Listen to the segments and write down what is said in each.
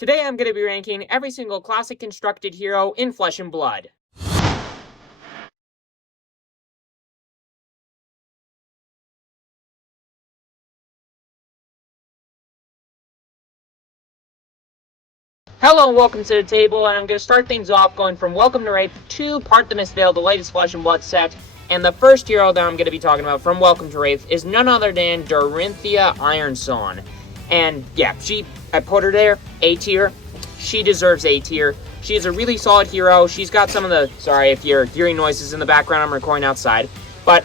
Today I'm going to be ranking every single classic constructed hero in Flesh and Blood. Hello and welcome to the table, and I'm going to start things off going from Welcome to Rathe to Part the Mistveil, the latest Flesh and Blood set. And the first hero that I'm going to be talking about from Welcome to Rathe is none other than Dorinthia Ironsawn. And yeah, I put her there, A tier. She deserves A tier. She is a really solid hero. She's got some of the, sorry if you're hearing noises in the background, I'm recording outside. But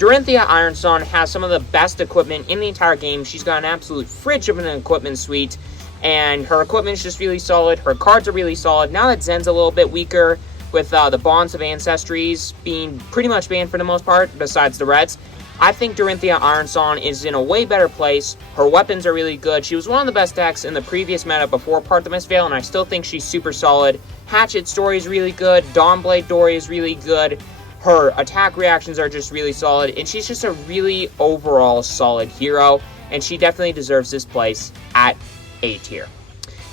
Dorinthia Ironsawn has some of the best equipment in the entire game. She's got an absolute fridge of an equipment suite. And her equipment is just really solid. Her cards are really solid. Now that Zen's a little bit weaker, with the Bonds of Ancestries being pretty much banned for the most part, besides the Reds, I think Dorinthia Ironsawn is in a way better place. Her weapons are really good. She was one of the best decks in the previous meta before Part the Mistveil, and I still think she's super solid. Hatchet Story is really good. Dawnblade Dory is really good. Her attack reactions are just really solid, and she's just a really overall solid hero, and she definitely deserves this place at A tier.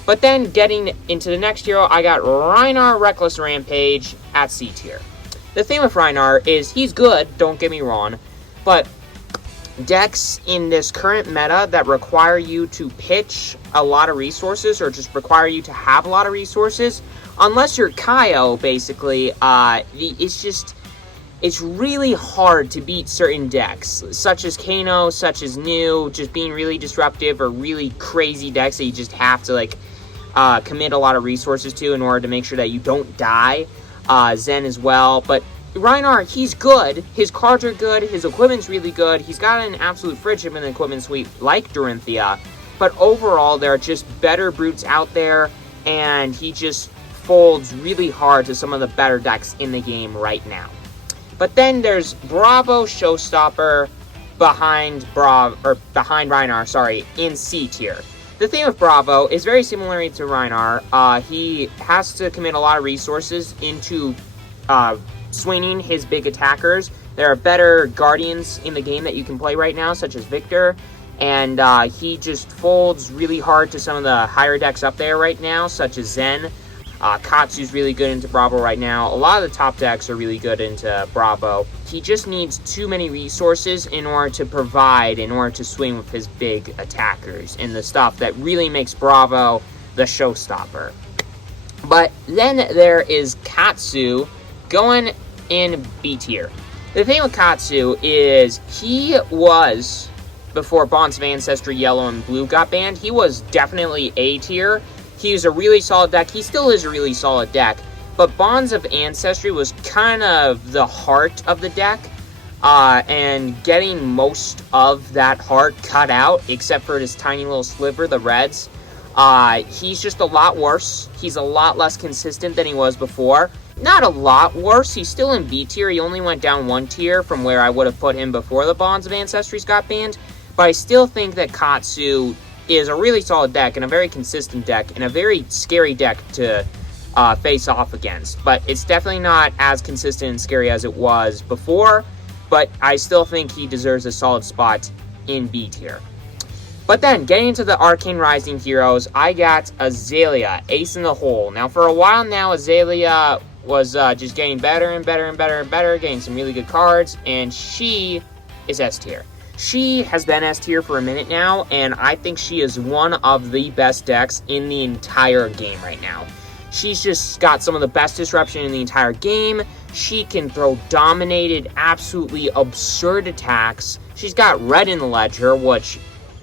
But then getting into the next hero, I got Rhyner Reckless Rampage at C tier. The thing with Rhyner is he's good, don't get me wrong, but decks in this current meta that require you to pitch a lot of resources or just require you to have a lot of resources, unless you're Kyo, basically, it's really hard to beat certain decks, such as Kano, such as New, just being really disruptive, or really crazy decks that you just have to, commit a lot of resources to in order to make sure that you don't die. Zen as well, but Rhyner, he's good. His cards are good, his equipment's really good, he's got an absolute fridge of an equipment suite like Dorinthia, but overall, there are just better brutes out there, and he just folds really hard to some of the better decks in the game right now. But then there's Bravo Showstopper behind Rhyner, in C tier. The thing with Bravo is very similar to Rhyner. He has to commit a lot of resources into swinging his big attackers. There are better Guardians in the game that you can play right now, such as Victor, and he just folds really hard to some of the higher decks up there right now, such as Zen. Katsu's really good into Bravo right now. A lot of the top decks are really good into Bravo. He just needs too many resources in order to swing with his big attackers and the stuff that really makes Bravo the showstopper. But then there is Katsu going in B tier. The thing with Katsu is he was, before Bonds of Ancestry Yellow and Blue got banned, he was definitely A tier. He's a really solid deck. He still is a really solid deck. But Bonds of Ancestry was kind of the heart of the deck. And getting most of that heart cut out, except for this tiny little sliver, the Reds, he's just a lot worse. He's a lot less consistent than he was before. Not a lot worse. He's still in B tier. He only went down 1 tier from where I would have put him before the Bonds of Ancestries got banned. But I still think that Katsu is a really solid deck and a very consistent deck and a very scary deck to face off against. But it's definitely not as consistent and scary as it was before, but I still think he deserves a solid spot in B tier. But then, getting into the Arcane Rising heroes, I got Azalea, ace in the hole. Now, for a while now, Azalea was just getting better and better and better and better, getting some really good cards, and she is S tier. She has been S tier for a minute now, and I think she is one of the best decks in the entire game right now. She's just got some of the best disruption in the entire game. She can throw dominated, absolutely absurd attacks. She's got red in the ledger, which,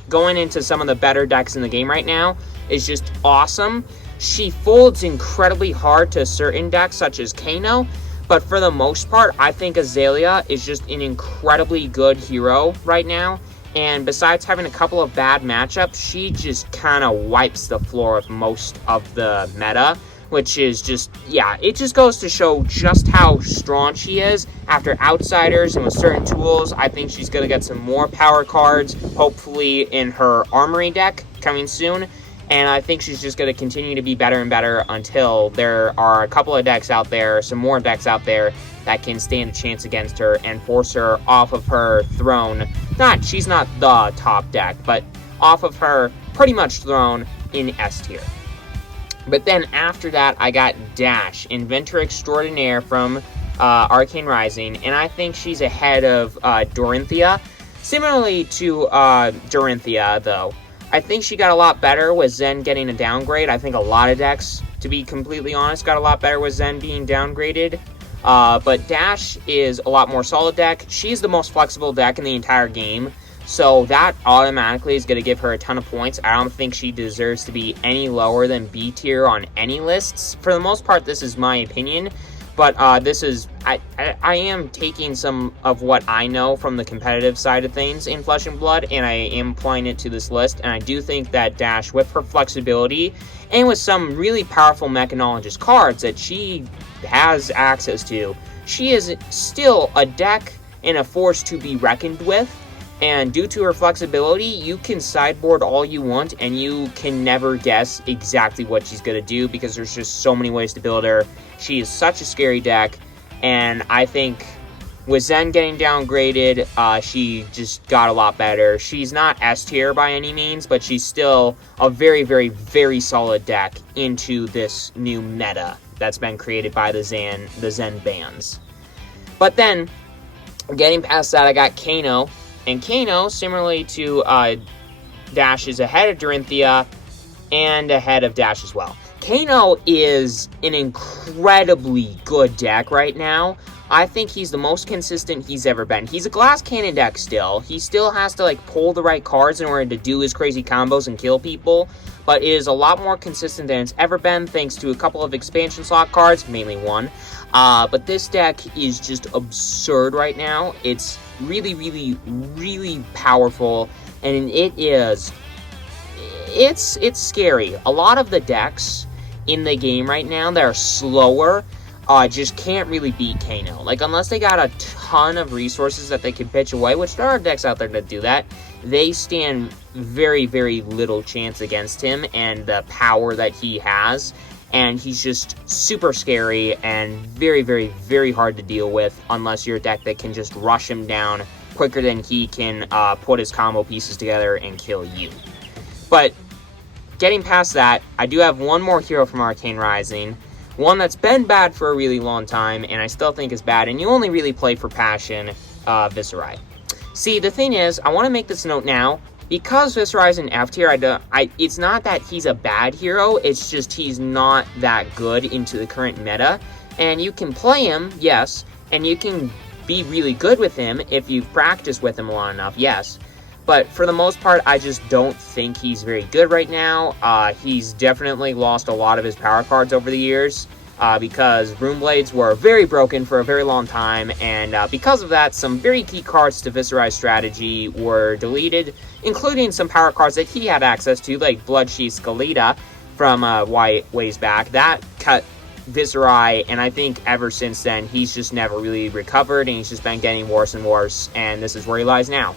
going into some of the better decks in the game right now, is just awesome. She folds incredibly hard to certain decks, such as Kano. But for the most part, I think Azalea is just an incredibly good hero right now. And besides having a couple of bad matchups, she just kind of wipes the floor with most of the meta. Which is just, yeah, it just goes to show just how strong she is. After Outsiders and with certain tools, I think she's going to get some more power cards, hopefully in her Armory deck coming soon. And I think she's just going to continue to be better and better until there are a couple of decks out there, some more decks out there that can stand a chance against her and force her off of her throne. She's not the top deck, but off of her pretty much throne in S tier. But then after that, I got Dash, Inventor Extraordinaire from Arcane Rising, and I think she's ahead of Dorinthia. Similarly to Dorinthia, though, I think she got a lot better with Zen getting a downgrade. I think a lot of decks, to be completely honest, got a lot better with Zen being downgraded. But Dash is a lot more solid deck. She's the most flexible deck in the entire game. So that automatically is going to give her a ton of points. I don't think she deserves to be any lower than B tier on any lists. For the most part, this is my opinion. But this is, I am taking some of what I know from the competitive side of things in Flesh and Blood, and I am applying it to this list. And I do think that Dash, with her flexibility, and with some really powerful Mechanologist cards that she has access to, she is still a deck and a force to be reckoned with. And due to her flexibility, you can sideboard all you want, and you can never guess exactly what she's going to do, because there's just so many ways to build her. She is such a scary deck, and I think with Zen getting downgraded, she just got a lot better. She's not S tier by any means, but she's still a very, very, very solid deck into this new meta that's been created by the Zen bans. But then, getting past that, I got Kano. And Kano, similarly to Dash, is ahead of Dorinthia and ahead of Dash as well. Kano is an incredibly good deck right now. I think he's the most consistent he's ever been. He's a glass cannon deck still. He still has to pull the right cards in order to do his crazy combos and kill people. But it is a lot more consistent than it's ever been, thanks to a couple of expansion slot cards, mainly one. But this deck is just absurd right now. It's really, really, really powerful, and it's scary. A lot of the decks in the game right now that are slower just can't really beat Kano. Unless they got a ton of resources that they can pitch away, which there are decks out there that do that, they stand very, very little chance against him and the power that he has. And he's just super scary and very, very, very hard to deal with unless you're a deck that can just rush him down quicker than he can put his combo pieces together and kill you. But getting past that, I do have one more hero from Arcane Rising. One that's been bad for a really long time, and I still think is bad, and you only really play for passion, Viserai. See, the thing is, I want to make this note now. Because Viserai is an F tier, it's not that he's a bad hero, it's just he's not that good into the current meta. And you can play him, yes, and you can be really good with him if you've practiced with him long enough, yes. But for the most part, I just don't think he's very good right now. He's definitely lost a lot of his power cards over the years. Because Rune Blades were very broken for a very long time, and because of that, some very key cards to Viserai's strategy were deleted, including some power cards that he had access to, like Bloodsheath Skeleta from ways back. That cut Viserai, and I think ever since then, he's just never really recovered, and he's just been getting worse and worse, and this is where he lies now.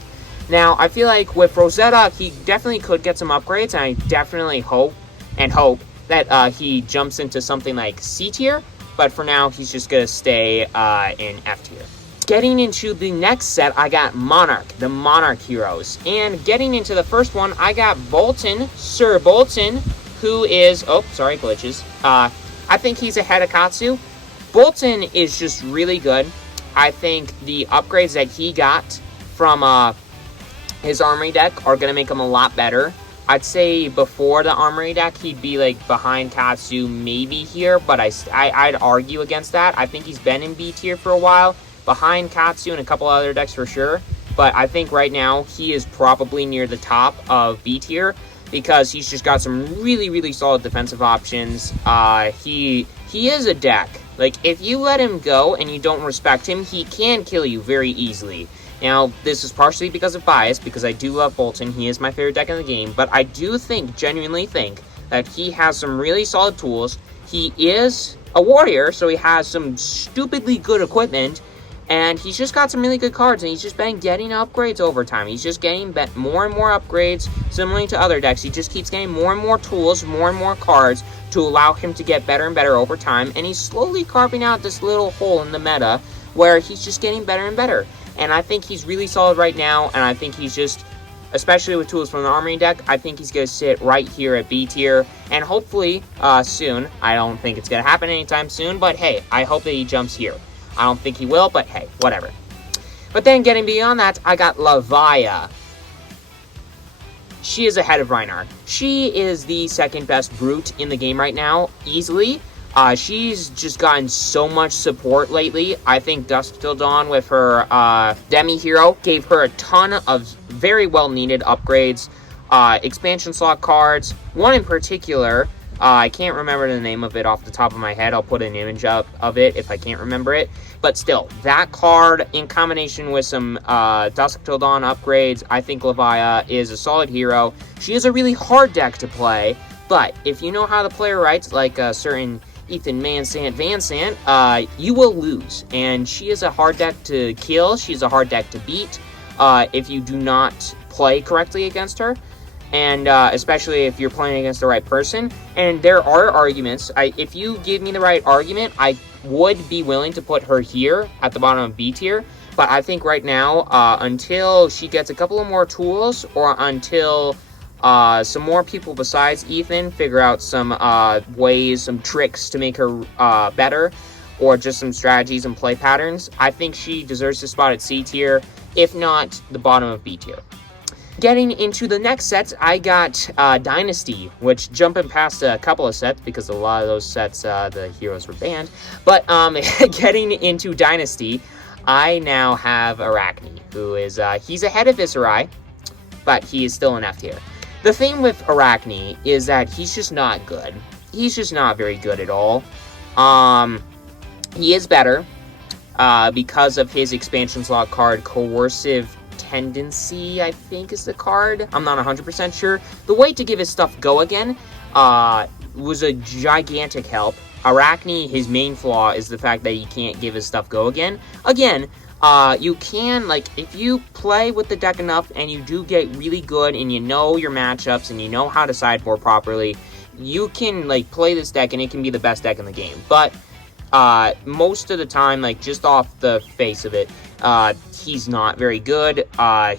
Now, I feel like with Rosetta, he definitely could get some upgrades, and I definitely hope that he jumps into something like C tier, but for now, he's just going to stay in F tier. Getting into the next set, I got Monarch, the Monarch heroes. And getting into the first one, I got Bolton, Sir Bolton, who is, oh, sorry, glitches. I think he's ahead of Katsu. Bolton is just really good. I think the upgrades that he got from his Armory deck are going to make him a lot better. I'd say before the Armory deck, he'd be behind Katsu, maybe here, but I'd argue against that. I think he's been in B tier for a while, behind Katsu and a couple other decks for sure. But I think right now he is probably near the top of B tier because he's just got some really, really solid defensive options. He is a deck. If you let him go and you don't respect him, he can kill you very easily. Now, this is partially because of bias, because I do love Bolton. He is my favorite deck in the game. But I do genuinely think, that he has some really solid tools. He is a warrior, so he has some stupidly good equipment. And he's just got some really good cards, and he's just been getting upgrades over time. He's just getting more and more upgrades, similarly to other decks. He just keeps getting more and more tools, more and more cards, to allow him to get better and better over time. And he's slowly carving out this little hole in the meta, where he's just getting better and better. And I think he's really solid right now, and I think he's just especially with tools from the Armory deck, I think he's going to sit right here at B tier, and hopefully soon. I don't think it's going to happen anytime soon, but hey, I hope that he jumps here. I don't think he will, but hey, whatever. But then getting beyond that, I got Levia. She is ahead of Rhyner. She is the second best brute in the game right now, easily. She's just gotten so much support lately. I think Dusk Till Dawn with her Demi Hero gave her a ton of very well needed upgrades. Expansion slot cards. One in particular, I can't remember the name of it off the top of my head. I'll put an image up of it if I can't remember it. But still, that card in combination with some Dusk Till Dawn upgrades, I think Levia is a solid hero. She is a really hard deck to play, but if you know how to play her right, like a certain Ethan Vansant, you will lose. And she is a hard deck to kill. She's a hard deck to beat if you do not play correctly against her. And especially if you're playing against the right person. And there are arguments. If you give me the right argument, I would be willing to put her here at the bottom of B tier. But I think right now, until she gets a couple of more tools, or until some more people besides Ethan figure out some ways, some tricks to make her better, or just some strategies and play patterns, I think she deserves a spot at C tier, if not the bottom of B tier. Getting into the next sets, I got Dynasty, which jumping past a couple of sets, because a lot of those sets, the heroes were banned. But getting into Dynasty, I now have Arachne, who is, he's ahead of Viserai, but he is still an F tier. The thing with Arachne is that he's just not good. He's just not very good at all. He is better because of his expansion slot card, Coercive Tendency, I think is the card. I'm not 100% sure. The way to give his stuff go again was a gigantic help. Arachne, his main flaw is the fact that he can't give his stuff go again. Again, you can, like, if you play with the deck enough and you do get really good and you know your matchups and you know how to sideboard properly, you can, like, play this deck and it can be the best deck in the game. But most of the time, like, just off the face of it, he's not very good.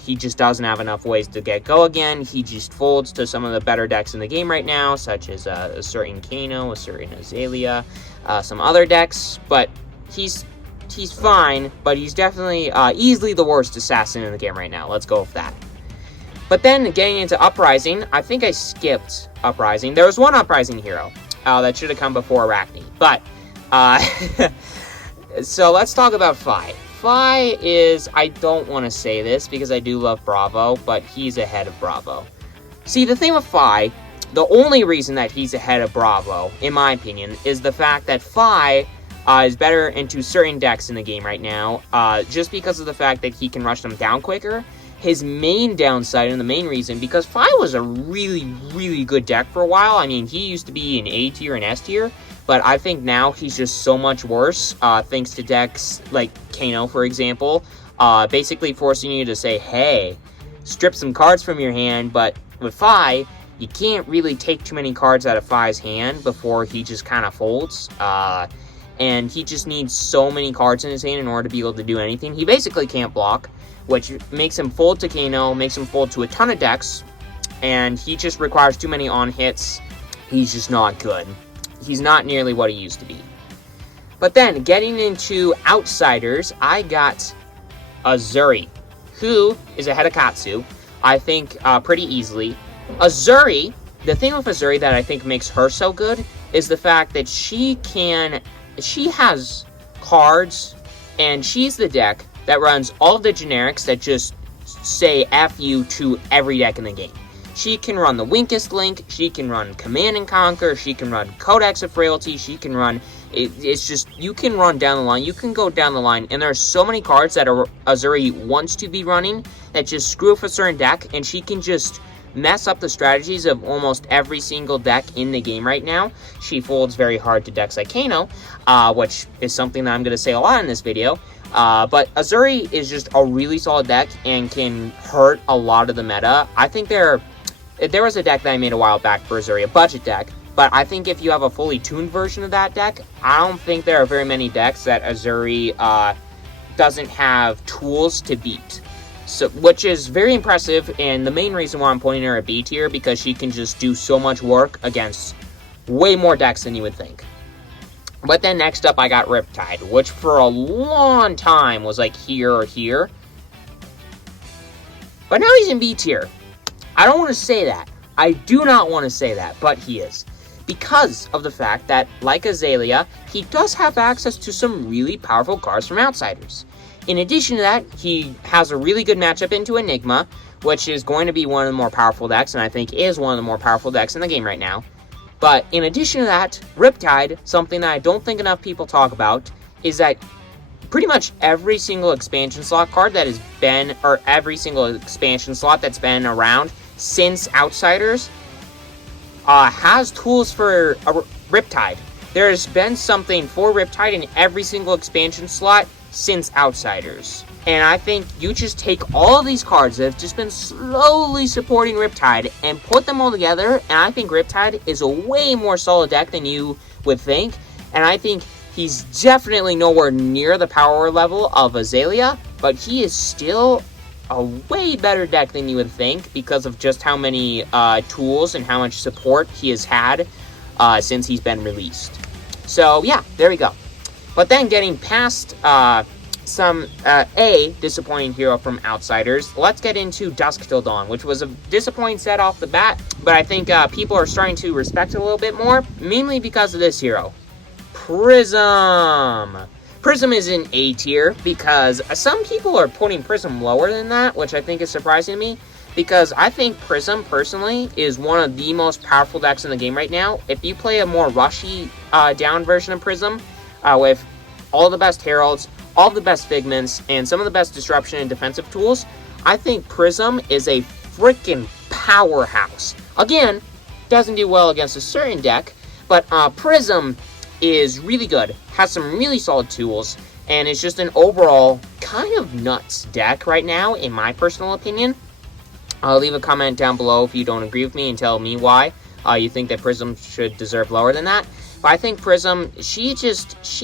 He just doesn't have enough ways to get go again. He just folds to some of the better decks in the game right now, such as a certain Kano, a certain Azalea, some other decks. But he's fine, but he's definitely easily the worst assassin in the game right now. Let's go with that. But then getting into Uprising, I think I skipped Uprising. There was one Uprising hero that should have come before Arachne. But so let's talk about Fi. Fi is, I don't want to say this because I do love Bravo, but he's ahead of Bravo. See, the thing with Fi, the only reason that he's ahead of Bravo, in my opinion, is the fact that Fi is better into certain decks in the game right now, just because of the fact that he can rush them down quicker. His main downside, and the main reason, because Fi was a really, really good deck for a while. I mean, he used to be an A tier and S tier, but I think now he's just so much worse, thanks to decks like Kano, for example, basically forcing you to say, hey, strip some cards from your hand. But with Fi, you can't really take too many cards out of Fi's hand before he just kind of folds. And he just needs so many cards in his hand in order to be able to do anything. He basically can't block, which makes him fold to Kano, makes him fold to a ton of decks, and he just requires too many on-hits. He's just not good. He's not nearly what he used to be. But then, getting into Outsiders, I got Azuri, who is ahead of Katsu, I think, pretty easily. Azuri, the thing with Azuri that I think makes her so good is the fact that she has cards, and she's the deck that runs all of the generics that just say F you to every deck in the game. She can run the Weakest Link, she can run Command and Conquer, she can run Codex of Frailty, she can run, it's just, you can run down the line, you can go down the line, and there are so many cards that Azuri wants to be running that just screw up a certain deck, and she can just mess up the strategies of almost every single deck in the game right now. She folds very hard to decks like Kano, which is something that I'm going to say a lot in this video. But Azuri is just a really solid deck and can hurt a lot of the meta. I think there was a deck that I made a while back for Azuri, a budget deck, but I think if you have a fully tuned version of that deck, I don't think there are very many decks that Azuri doesn't have tools to beat. So, which is very impressive, and the main reason why I'm putting her at B tier, because she can just do so much work against way more decks than you would think. But then next up I got Riptide, which for a long time was like here or here. But now he's in B tier. I don't want to say that. I do not want to say that, but he is. Because of the fact that, like Azalea, he does have access to some really powerful cards from Outsiders. In addition to that, he has a really good matchup into Enigma, which is going to be one of the more powerful decks, and I think is one of the more powerful decks in the game right now. But in addition to that, Riptide, something that I don't think enough people talk about, is that pretty much every single expansion slot card that has been, or every single expansion slot that's been around since Outsiders, has tools for Riptide. There's been something for Riptide in every single expansion slot since Outsiders. And I think you just take all of these cards that have just been slowly supporting Riptide and put them all together, and I think Riptide is a way more solid deck than you would think. And I think he's definitely nowhere near the power level of Azalea, but he is still a way better deck than you would think because of just how many tools and how much support he has had since he's been released. So yeah, there we go. But then getting past some disappointing hero from Outsiders, let's get into Dusk Till Dawn, which was a disappointing set off the bat, but I think people are starting to respect it a little bit more, mainly because of this hero, Prism. Prism is in A tier because some people are putting Prism lower than that, which I think is surprising to me, because I think Prism, personally, is one of the most powerful decks in the game right now. If you play a more rushy down version of Prism, with all the best Heralds, all the best Figments, and some of the best disruption and defensive tools, I think Prism is a freaking powerhouse. Again, doesn't do well against a certain deck, but Prism is really good, has some really solid tools, and it's just an overall kind of nuts deck right now, in my personal opinion. Leave a comment down below if you don't agree with me and tell me why you think that Prism should deserve lower than that. But I think Prism, she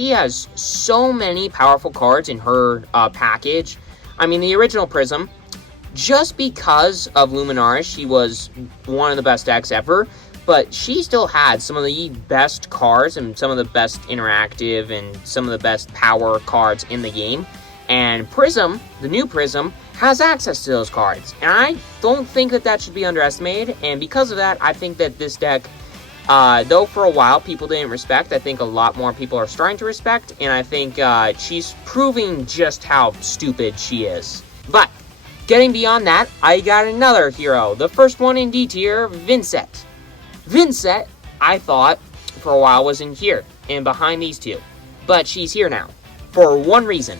has so many powerful cards in her package. I mean, the original Prism, just because of Luminaris, she was one of the best decks ever, but she still had some of the best cards and some of the best interactive and some of the best power cards in the game. And Prism, the new Prism, has access to those cards. And I don't think that that should be underestimated. And because of that, I think that this deck, though for a while people didn't respect, I think a lot more people are starting to respect. And I think she's proving just how stupid she is. But getting beyond that, I got another hero. The first one in D tier, Vincet. Vincet, I thought, for a while was in here, and behind these two. But she's here now, for one reason.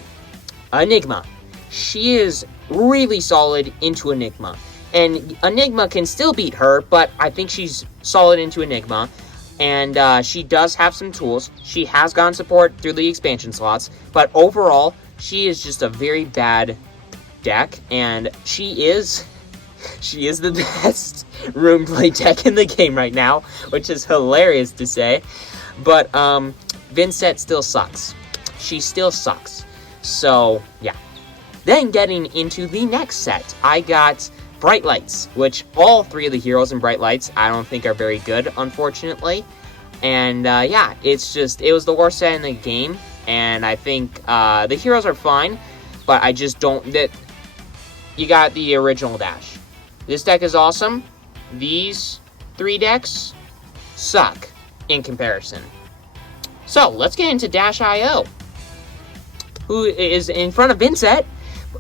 Enigma. She is really solid into Enigma. And Enigma can still beat her, but I think she's solid into Enigma. And she does have some tools. She has gotten support through the expansion slots. But overall, she is just a very bad deck, and she is the best rune play deck in the game right now, which is hilarious to say. But Vincet still sucks. She still sucks. So, yeah. Then getting into the next set, I got Bright Lights, which all three of the heroes in Bright Lights I don't think are very good, unfortunately. And yeah, it was the worst set in the game, and I think the heroes are fine, but I just don't, you got the original Dash. This deck is awesome. These three decks suck in comparison. So, let's get into Dash.io, who is in front of Vincet,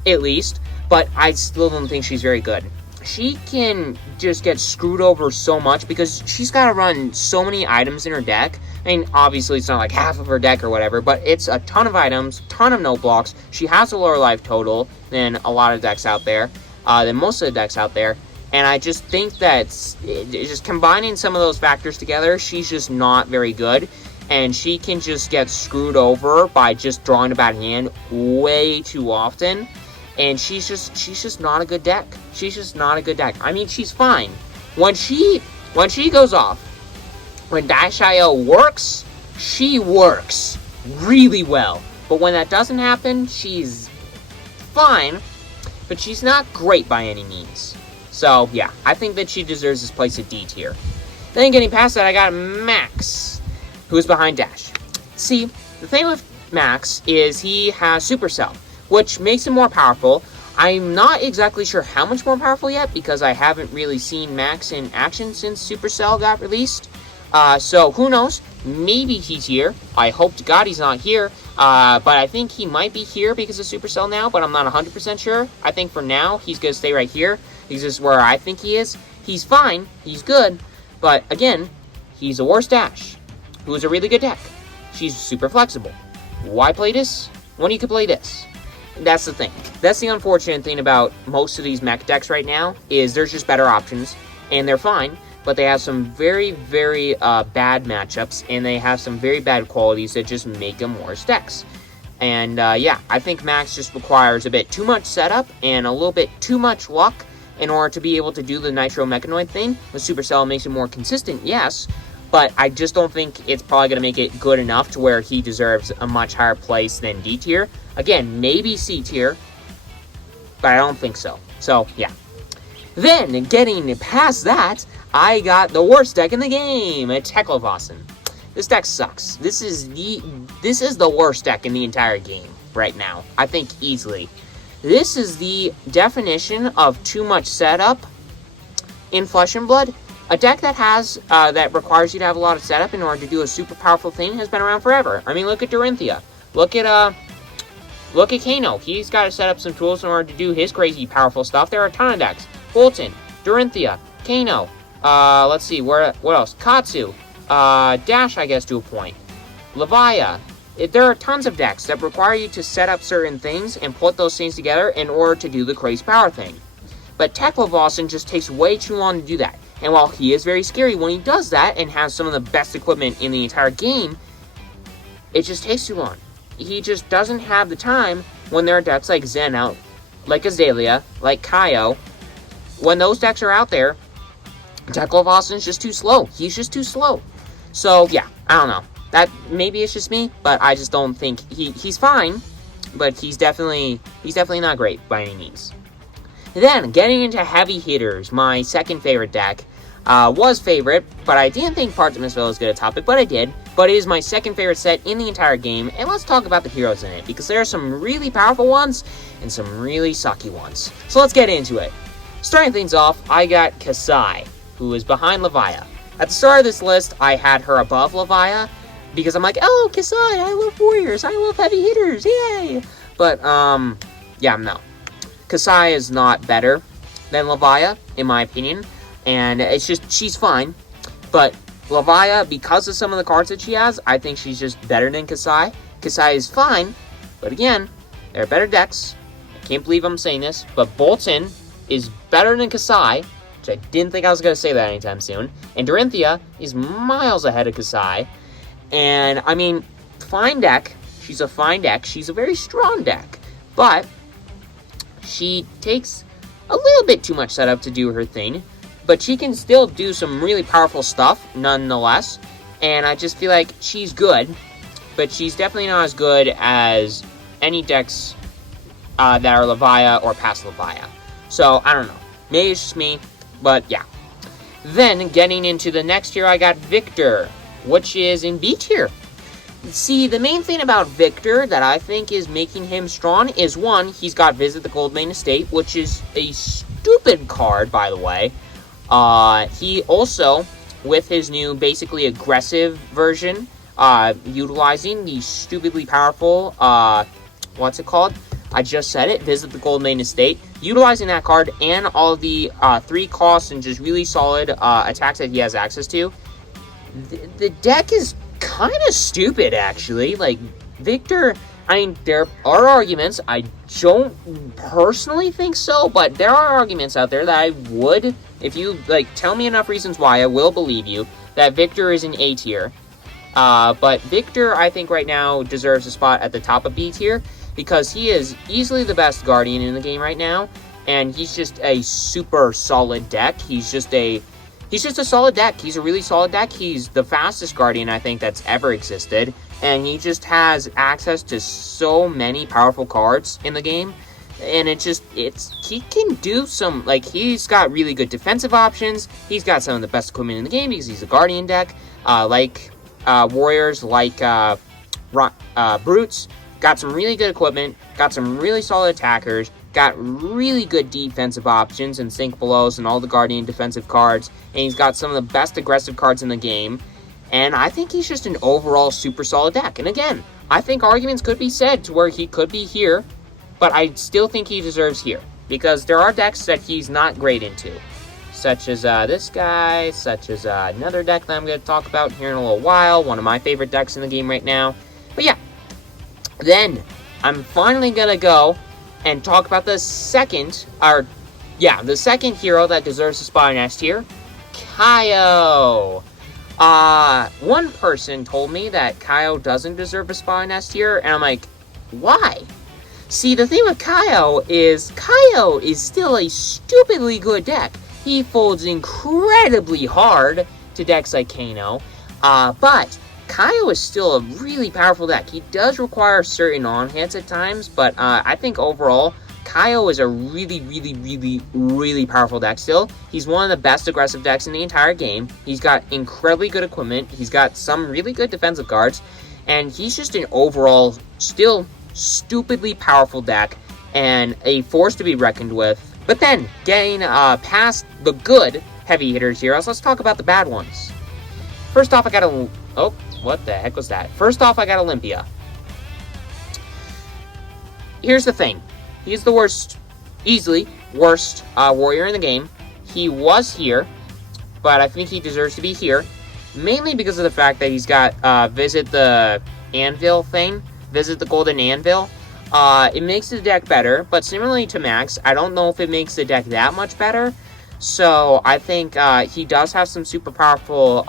at least, but I still don't think she's very good. She can just get screwed over so much because she's got to run so many items in her deck. I mean, obviously it's not like half of her deck or whatever, but it's a ton of items, ton of no blocks. She has a lower life total than a lot of decks out there, than most of the decks out there. And I just think that just combining some of those factors together, she's just not very good. And she can just get screwed over by just drawing a bad hand way too often. And she's just not a good deck. She's just not a good deck. I mean, she's fine. When she goes off, when Dash.io works, she works really well. But when that doesn't happen, she's fine. but she's not great by any means. So, yeah, I think that she deserves this place at D tier. Then getting past that, I got Max, who is behind Dash. See, the thing with Max is he has Supercell, which makes him more powerful. I'm not exactly sure how much more powerful yet, because I haven't really seen Max in action since Supercell got released. So, who knows? Maybe he's here. I hope to God he's not here. But I think he might be here because of Supercell now, but I'm not 100% sure. I think for now, he's going to stay right here. He's just where I think he is. He's fine. He's good. But, again, he's a worse Dash, who is a really good deck. She's super flexible. Why play this when you could play this? That's the thing. That's the unfortunate thing about most of these mech decks right now, is there's just better options, and they're fine, but they have some very, very bad matchups, and they have some very bad qualities that just make them worse decks. And, yeah, I think Max just requires a bit too much setup and a little bit too much luck in order to be able to do the Nitro Mechanoid thing. With Supercell, it makes it more consistent, yes, but I just don't think it's probably going to make it good enough to where he deserves a much higher place than D tier. Again, maybe C tier, but I don't think so. So, yeah. Then, getting past that, I got the worst deck in the game, a Teklevossen. This deck sucks. This is the worst deck in the entire game right now. I think easily. This is the definition of too much setup in Flesh and Blood. A deck that has that requires you to have a lot of setup in order to do a super powerful thing has been around forever. I mean, look at Dorinthia. Look at Kano. He's got to set up some tools in order to do his crazy powerful stuff. There are a ton of decks. Bolton, Dorinthia, Kano. Let's see, what else? Katsu, Dash, I guess, to a point. Levia. There are tons of decks that require you to set up certain things and put those things together in order to do the crazy power thing. But Teklevossen just takes way too long to do that. And while he is very scary when he does that and has some of the best equipment in the entire game, it just takes too long. He just doesn't have the time when there are decks like Zen out, like Azalea, like Kaio. When those decks are out there, Teklevossen's just too slow. He's just too slow. So, yeah, I don't know. That maybe it's just me, but I just don't think he's fine, but he's definitely not great by any means. Then, getting into heavy hitters, my second favorite deck was favorite, but I didn't think Parts of Misville was good at topic, but I did. But it is my second favorite set in the entire game, and let's talk about the heroes in it, because there are some really powerful ones and some really sucky ones. So let's get into it. Starting things off, I got Kasai, who is behind Levia. At the start of this list, I had her above Levia, because I'm like, oh, Kasai, I love warriors, I love heavy hitters, yay! But, yeah, no. Kasai is not better than Levia, in my opinion, and it's just, she's fine, but Levia, because of some of the cards that she has, I think she's just better than Kasai. Kasai is fine, but again, there are better decks. I can't believe I'm saying this, but Bolton is better than Kasai, which I didn't think I was going to say that anytime soon, and Dorinthia is miles ahead of Kasai, and, I mean, fine deck, she's a fine deck, she's a very strong deck, but she takes a little bit too much setup to do her thing, but she can still do some really powerful stuff, nonetheless, and I just feel like she's good, but she's definitely not as good as any decks that are Levia or past Levia. So, I don't know. Maybe it's just me, but yeah. Then, getting into the next tier, I got Victor, which is in B tier. See, the main thing about Victor that I think is making him strong is, one, he's got Visit the Goldmane Estate, which is a stupid card, by the way. He also, with his new, basically aggressive version, utilizing the stupidly powerful, what's it called? I just said it, Visit the Goldmane Estate. Utilizing that card and all the 3 costs and just really solid attacks that he has access to, the deck is kind of stupid, actually. Like, Victor, I mean, there are arguments. I don't personally think so, but there are arguments out there that I would, if you, like, tell me enough reasons why, I will believe you, that Victor is in A tier. But Victor, I think right now, deserves a spot at the top of B tier, because he is easily the best Guardian in the game right now, and he's just a super solid deck. He's just a solid deck. He's a really solid deck. He's the fastest Guardian, I think, that's ever existed. And he just has access to so many powerful cards in the game And he can do some, like, he's got really good defensive options. He's got some of the best equipment in the game because he's a Guardian deck, Warriors, Brutes. Got some really good equipment, got some really solid attackers, got really good defensive options and Think Belows and all the Guardian defensive cards, and he's got some of the best aggressive cards in the game, and I think he's just an overall super solid deck. And again, I think arguments could be said to where he could be here, but I still think he deserves here, because there are decks that he's not great into, such as this guy, such as another deck that I'm going to talk about here in a little while, one of my favorite decks in the game right now. But yeah, then I'm finally going to go and talk about the second hero that deserves a spot in S tier, Kaio. One person told me that Kaio doesn't deserve a spot in S tier, and I'm like, why? See, the thing with Kaio is still a stupidly good deck. He folds incredibly hard to decks like Kano, but Kaio is still a really powerful deck. He does require certain on-hits at times, but I think overall, Kaio is a really, really, really, really powerful deck still. He's one of the best aggressive decks in the entire game. He's got incredibly good equipment. He's got some really good defensive cards, and he's just an overall still stupidly powerful deck and a force to be reckoned with. But then, getting past the good heavy hitters here, let's talk about the bad ones. First off, what the heck was that? First off, I got Olympia. Here's the thing. He's the worst, easily worst warrior in the game. He was here, but I think he deserves to be here, mainly because of the fact that he's got Visit the Anvil thing, Visit the Golden Anvil. It makes the deck better, but similarly to Max, I don't know if it makes the deck that much better. So I think he does have some super powerful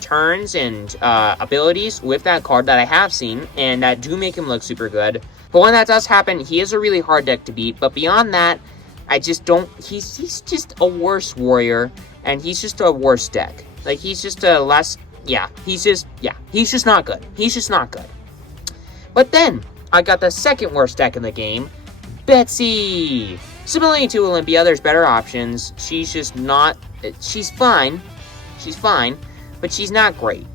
turns and abilities with that card that I have seen, and that do make him look super good. But when that does happen, he is a really hard deck to beat. But beyond that, I just don't... He's just a worse warrior, and he's just a worse deck. Like, he's just a less... he's just not good. He's just not good. But then, I got the second worst deck in the game, Betsy. Similarly to Olympia, there's better options. She's just not... She's fine. She's fine. But she's not great.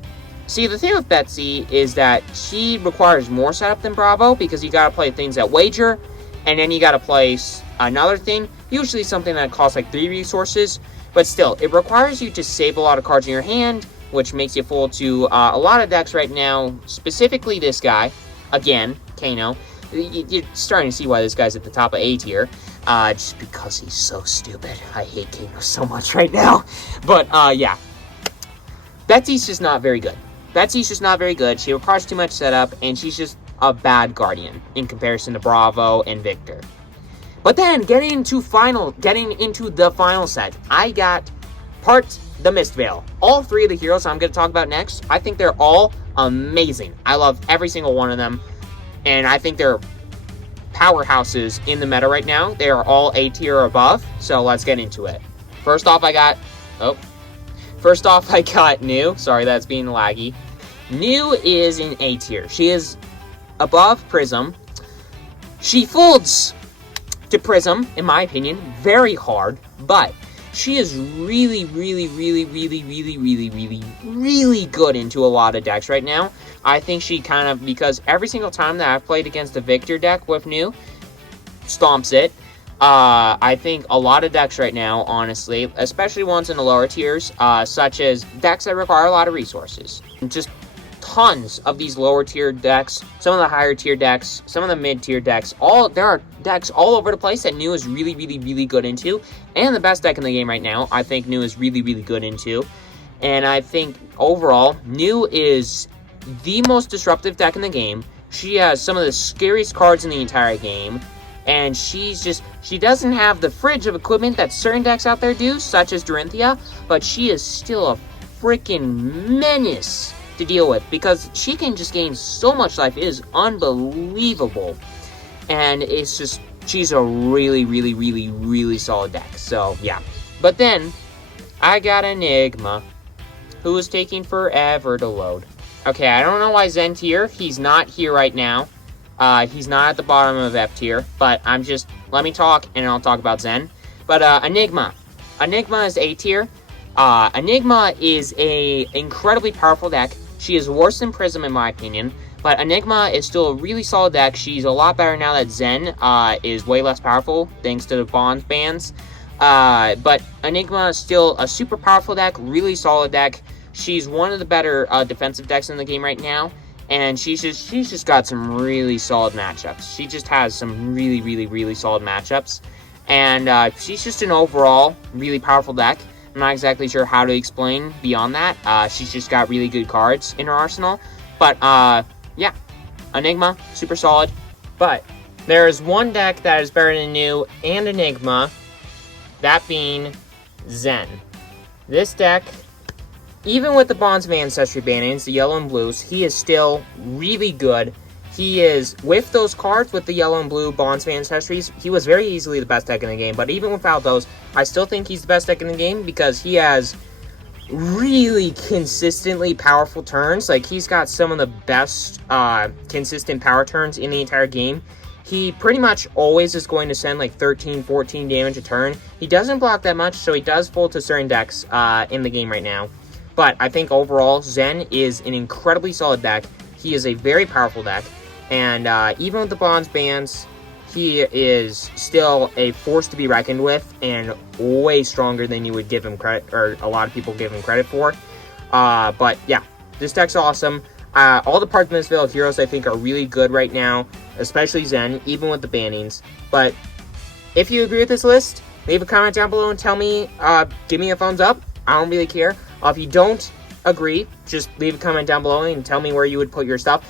See, the thing with Betsy is that she requires more setup than Bravo, because you gotta play things at wager, and then you gotta play another thing, usually something that costs like 3 resources, but still, it requires you to save a lot of cards in your hand, which makes you fold to a lot of decks right now, specifically this guy, again, Kano. You're starting to see why this guy's at the top of A tier, just because he's so stupid. I hate Kano so much right now, but yeah. Betsy's just not very good. Betsy's just not very good. She requires too much setup, and she's just a bad Guardian in comparison to Bravo and Victor. But then, getting into the final set, I got the Mist Veil. All 3 of the heroes I'm going to talk about next, I think they're all amazing. I love every single one of them, and I think they're powerhouses in the meta right now. They are all A tier or above, so let's get into it. First off, I got Nu. Sorry, that's being laggy. Nu is in A tier. She is above Prism. She folds to Prism, in my opinion, very hard, but she is really, really, really, really, really, really, really, really good into a lot of decks right now. I think she kind of, because every single time that I've played against the Victor deck with Nu, stomps it. I think a lot of decks right now, honestly, especially ones in the lower tiers, such as decks that require a lot of resources. Just tons of these lower tier decks, some of the higher tier decks, some of the mid tier decks. There are decks all over the place that Nu is really, really, really good into. And the best deck in the game right now, I think Nu is really, really good into. And I think overall, Nu is the most disruptive deck in the game. She has some of the scariest cards in the entire game. And she doesn't have the fridge of equipment that certain decks out there do, such as Dorinthia, but she is still a freaking menace to deal with, because she can just gain so much life. It is unbelievable. And it's just, she's a really, really, really, really solid deck. So, yeah. But then, I got Enigma, who is taking forever to load. Okay, I don't know why Zen's here. He's not here right now. He's not at the bottom of F tier, but let me talk, and I'll talk about Zen. But Enigma. Enigma is A tier. Enigma is a incredibly powerful deck. She is worse than Prism in my opinion, but Enigma is still a really solid deck. She's a lot better now that Zen is way less powerful, thanks to the Bonds bans. But Enigma is still a super powerful deck, really solid deck. She's one of the better defensive decks in the game right now, and she's just got some really solid matchups. She just has some really solid matchups, and she's just an overall really powerful deck. I'm not exactly sure how to explain beyond that. She's just got really good cards in her arsenal, but yeah, Enigma, super solid. But there's one deck that is better than New and Enigma, that being Zen. This deck, even with the Bonds of Ancestry bannings, the yellow and blues, he is still really good. He is, with those cards, with the yellow and blue Bonds of Ancestries, he was very easily the best deck in the game. But even without those, I still think he's the best deck in the game because he has really consistently powerful turns. Like, he's got some of the best consistent power turns in the entire game. He pretty much always is going to send like 13, 14 damage a turn. He doesn't block that much, so he does fold to certain decks in the game right now. But I think overall, Zen is an incredibly solid deck. He is a very powerful deck. And even with the Bonds bans, he is still a force to be reckoned with and way stronger than you would give him credit, or a lot of people give him credit for. But yeah, this deck's awesome. All the parts of this Veil of Heroes I think are really good right now, especially Zen, even with the bannings. But if you agree with this list, leave a comment down below and tell me, give me a thumbs up. I don't really care. If you don't agree, just leave a comment down below and tell me where you would put your stuff.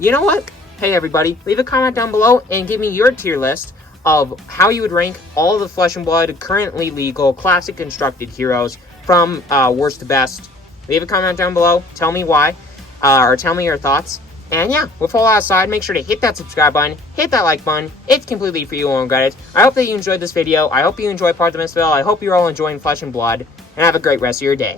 You know what? Hey everybody, leave a comment down below and give me your tier list of how you would rank all of the Flesh and Blood currently legal classic constructed heroes from worst to best. Leave a comment down below, tell me why, or tell me your thoughts. And yeah, with all outside, make sure to hit that subscribe button, hit that like button. It's completely free, you won't regret it. I hope that you enjoyed this video. I hope you enjoyed Part of the Mistville. I hope you're all enjoying Flesh and Blood, and have a great rest of your day.